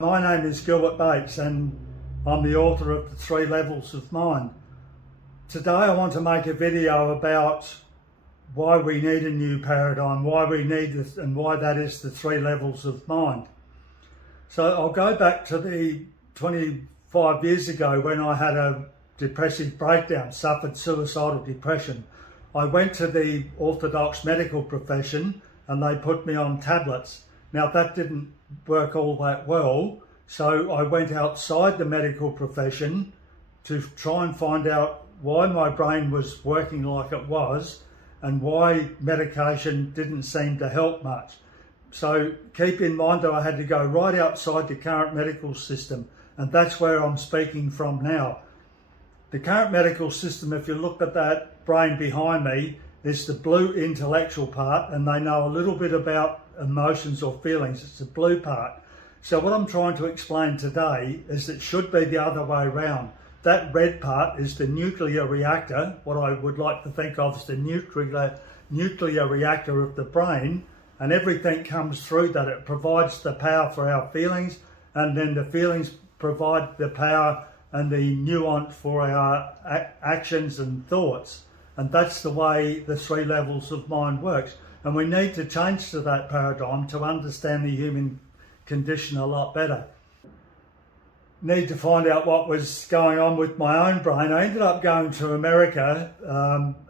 My name is Gilbert Bates and I'm the author of The Three Levels of Mind. Today I want to make a video about why we need a new paradigm, why we need this, and why that is the three levels of mind. So I'll go back to the 25 years ago when I had a depressive breakdown, suffered suicidal depression. I went to the orthodox medical profession and they put me on tablets. Now that didn't work all that well, so I went outside the medical profession to try and find out why my brain was working like it was and why medication didn't seem to help much. So keep in mind that I had to go right outside the current medical system, and that's where I'm speaking from now. The current medical system, if you look at that brain behind me, is the blue intellectual part, and they know a little bit about emotions or feelings. It's the blue part. So what I'm trying to explain today is it should be the other way around. That red part is the nuclear reactor, what I would like to think of as the nuclear reactor of the brain, and everything comes through that. It provides the power for our feelings, and then the feelings provide the power and the nuance for our actions and thoughts. And that's the way the three levels of mind works. And we need to change to that paradigm to understand the human condition a lot better. Need to find out what was going on with my own brain. I ended up going to America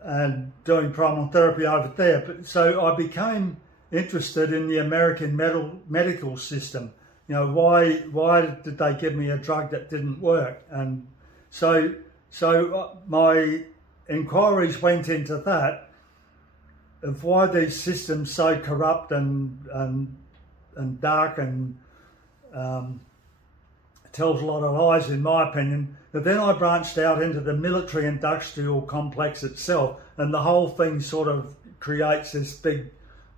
and doing primal therapy over there. So I became interested in the American medical system. You know, why did they give me a drug that didn't work? And so my inquiries went into that, of why these systems so corrupt and dark and tells a lot of lies, in my opinion. But then I branched out into the military-industrial complex itself, and the whole thing sort of creates this big,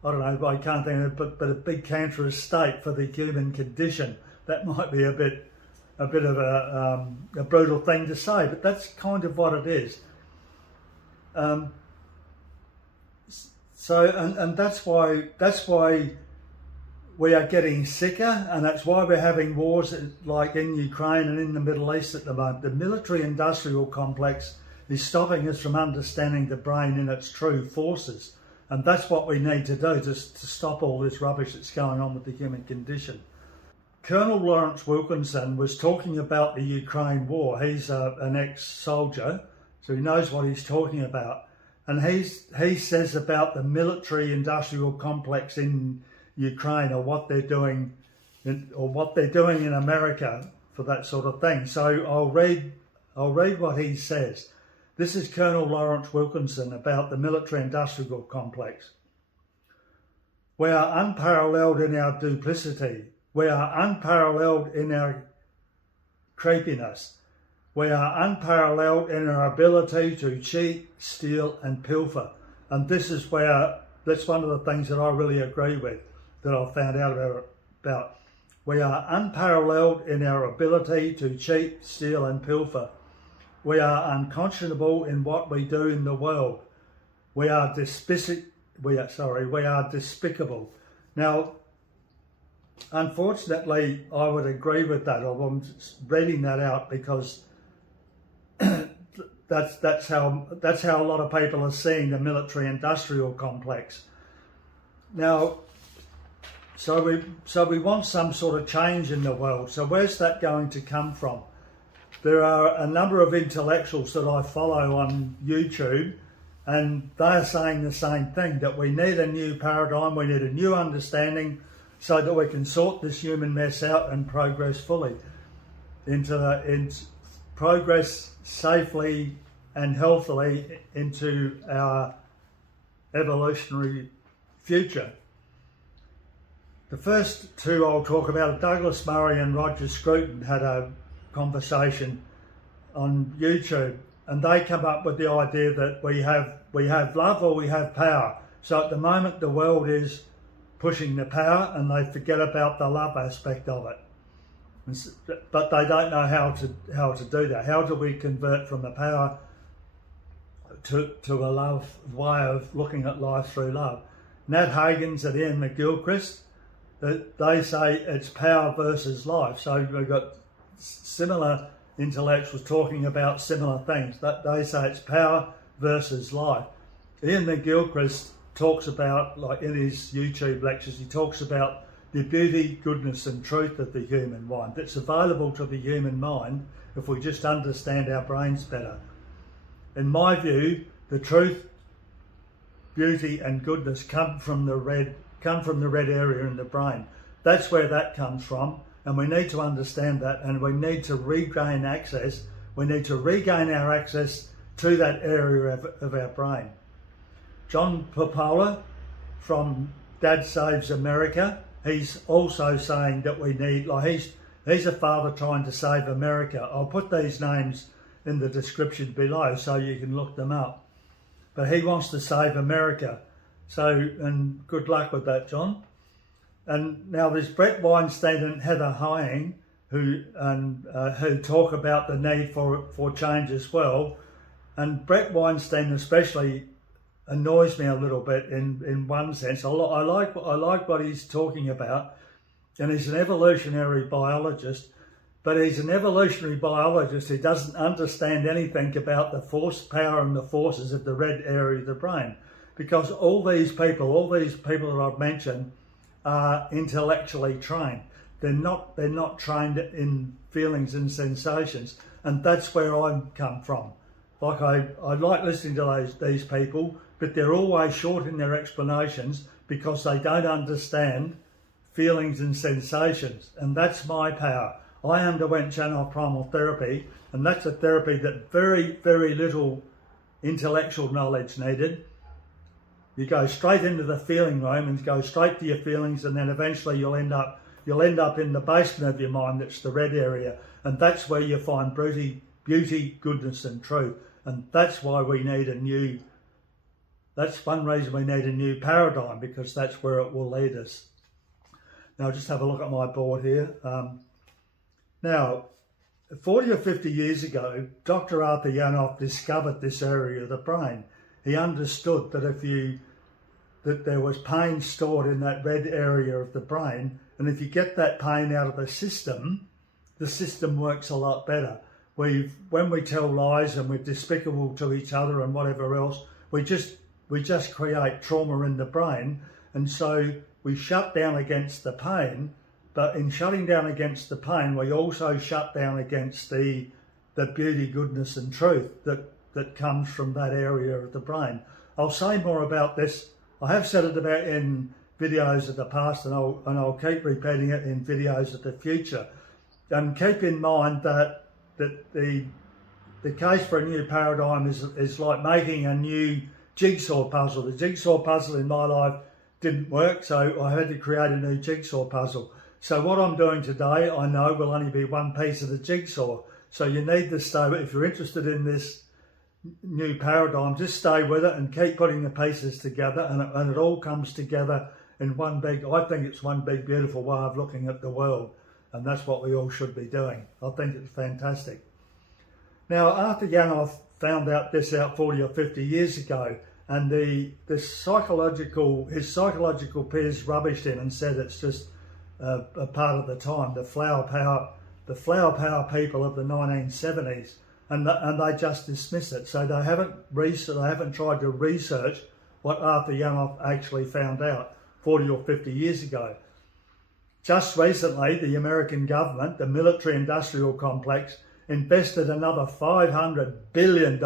I don't know, I can't think of it, but a big cancerous state for the human condition. That might be a bit of a brutal thing to say, but that's kind of what it is. And that's why we are getting sicker, and that's why we're having wars like in Ukraine and in the Middle East at the moment. The military-industrial complex is stopping us from understanding the brain in its true forces, and that's what we need to do to stop all this rubbish that's going on with the human condition. Colonel Lawrence Wilkinson was talking about the Ukraine war. He's an ex-soldier, so he knows what he's talking about. And he says about the military-industrial complex in Ukraine, or what they're doing, in America for that sort of thing. So I'll read what he says. This is Colonel Lawrence Wilkinson about the military-industrial complex. We are unparalleled in our duplicity. We are unparalleled in our creepiness. We are unparalleled in our ability to cheat, steal and pilfer. And that's one of the things that I really agree with, that I found out about. We are unparalleled in our ability to cheat, steal and pilfer. We are unconscionable in what we do in the world. We are despicable. Now, unfortunately, I would agree with that. I'm reading that out because that's how a lot of people are seeing the military-industrial complex. Now, so we want some sort of change in the world. So where's that going to come from? There are a number of intellectuals that I follow on YouTube, and they are saying the same thing, that we need a new paradigm, we need a new understanding so that we can sort this human mess out and progress fully progress safely and healthily into our evolutionary future. The first two I'll talk about, Douglas Murray and Roger Scruton, had a conversation on YouTube, and they come up with the idea that we have love or we have power. So at the moment the world is pushing the power and they forget about the love aspect of it. But they don't know how to do that. How do we convert from the power to a love way of looking at life through love? Hagens and Iain MacGilchrist they say it's power versus life. So we've got similar intellectuals talking about similar things. That they say it's power versus life. Iain MacGilchrist talks about, like in his YouTube lectures, he talks about the beauty, goodness and truth of the human mind that's available to the human mind if we just understand our brains better. In my view, the truth, beauty and goodness come from the red area in the brain. That's where that comes from, and we need to understand that, and we need to regain access. We need to regain our access to that area of our brain. John Papola from Dad Saves America, he's also saying that we need, like he's a father trying to save America. I'll put these names in the description below so you can look them up. But he wants to save America. So, and good luck with that, John. And now there's Bret, Weinstein and Heather Hagens who talk about the need for change as well. And Bret Weinstein especially annoys me a little bit in one sense. I like what he's talking about, and he's an evolutionary biologist, but he's an evolutionary biologist who doesn't understand anything about the force, power and the forces of the red area of the brain, because all these people that I've mentioned are intellectually trained. They're not trained in feelings and sensations, and that's where I come from. Like I like listening to these people, but they're always short in their explanations because they don't understand feelings and sensations, and that's my power. I underwent Janov primal therapy, and that's a therapy that very, very little intellectual knowledge needed. You go straight into the feeling room and go straight to your feelings, and then eventually you'll end up in the basement of your mind, that's the red area, and that's where you find beauty, goodness and truth. And that's why we need that's one reason we need a new paradigm, because that's where it will lead us. Now just have a look at my board here. Now, 40 or 50 years ago, Dr. Arthur Janov discovered this area of the brain. He understood that that there was pain stored in that red area of the brain, and if you get that pain out of the system works a lot better. When we tell lies and we're despicable to each other and whatever else, we just create trauma in the brain, and so we shut down against the pain. But in shutting down against the pain, we also shut down against the beauty, goodness and truth that comes from that area of the brain. I'll say more about this. I have said it about in videos of the past, and I'll keep repeating it in videos of the future. And keep in mind that the case for a new paradigm is like making a new jigsaw puzzle. The jigsaw puzzle in my life didn't work, so I had to create a new jigsaw puzzle. So what I'm doing today, I know will only be one piece of the jigsaw. So you need to stay, if you're interested in this new paradigm, just stay with it and keep putting the pieces together, and it all comes together in I think it's one big beautiful way of looking at the world, and that's what we all should be doing. I think it's fantastic. Now, Arthur Janov found this out 40 or 50 years ago, and his psychological peers rubbished him and said it's just a part of the time, the flower power people of the 1970s, and they just dismiss it. So they haven't tried to research what Arthur Janov actually found out 40 or 50 years ago. Just recently, the American government, the military-industrial complex, invested another $500 billion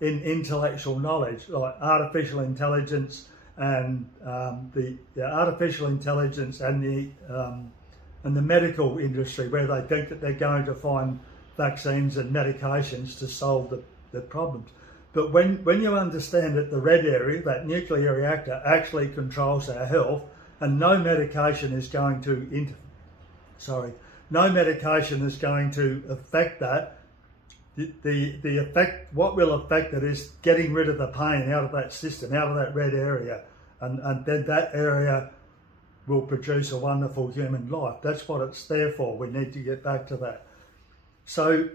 in intellectual knowledge, like artificial intelligence and the artificial intelligence and the medical industry, where they think that they're going to find vaccines and medications to solve the problems. But when you understand that the red area, that nuclear reactor, actually controls our health, and no medication is going to affect that. The effect, what will affect it is getting rid of the pain out of that system, out of that red area, and then that area will produce a wonderful human life. That's what it's there for. We need to get back to that. So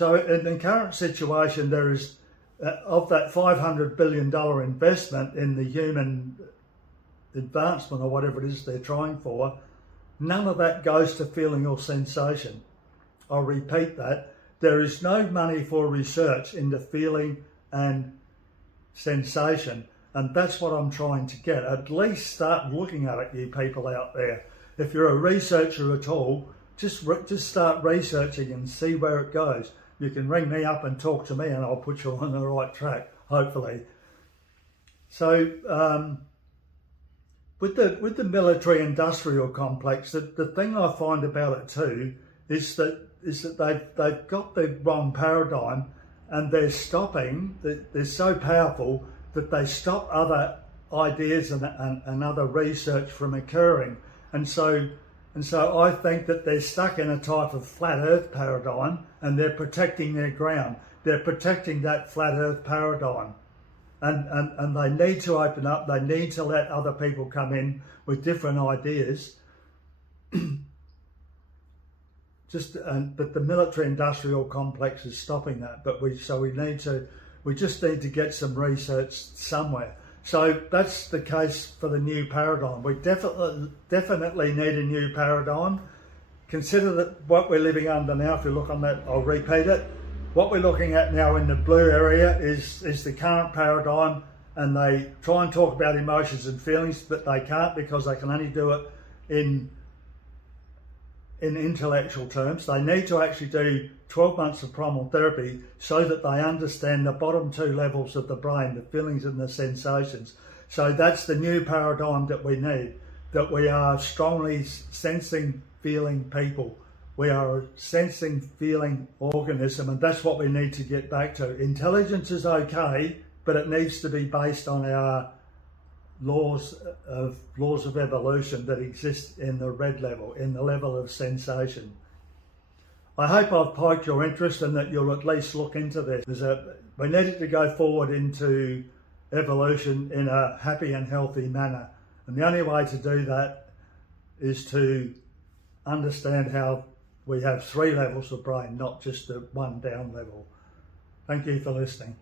in the current situation, there is of that $500 billion investment in the human advancement or whatever it is they're trying for, none of that goes to feeling or sensation. I'll repeat that. There is no money for research into feeling and sensation, and that's what I'm trying to get. At least start looking at it, you people out there. If you're a researcher at all, just start researching and see where it goes. You can ring me up and talk to me and I'll put you on the right track, hopefully. So with the military industrial complex, the thing I find about it too is that they've got the wrong paradigm, and they're stopping. They're so powerful that they stop other ideas and other research from occurring. And so I think that they're stuck in a type of flat earth paradigm, and they're protecting their ground. They're protecting that flat earth paradigm. And they need to open up. They need to let other people come in with different ideas. But the military-industrial complex is stopping that. But we just need to get some research somewhere. So that's the case for the new paradigm. We definitely need a new paradigm. Consider that what we're living under now. If you look on that, I'll repeat it. What we're looking at now in the blue area is the current paradigm, and they try and talk about emotions and feelings, but they can't, because they can only do it in intellectual terms. They need to actually do 12 months of primal therapy so that they understand the bottom two levels of the brain, the feelings and the sensations. So that's the new paradigm that we need, that we are strongly sensing, feeling people. We are a sensing, feeling organism, and that's what we need to get back to. Intelligence is okay, but it needs to be based on our laws of evolution that exist in the red level, in the level of sensation. I hope I've piqued your interest and that you'll at least look into this. We need it to go forward into evolution in a happy and healthy manner. And the only way to do that is to understand how we have 3 levels of brain, not just the one down level. Thank you for listening.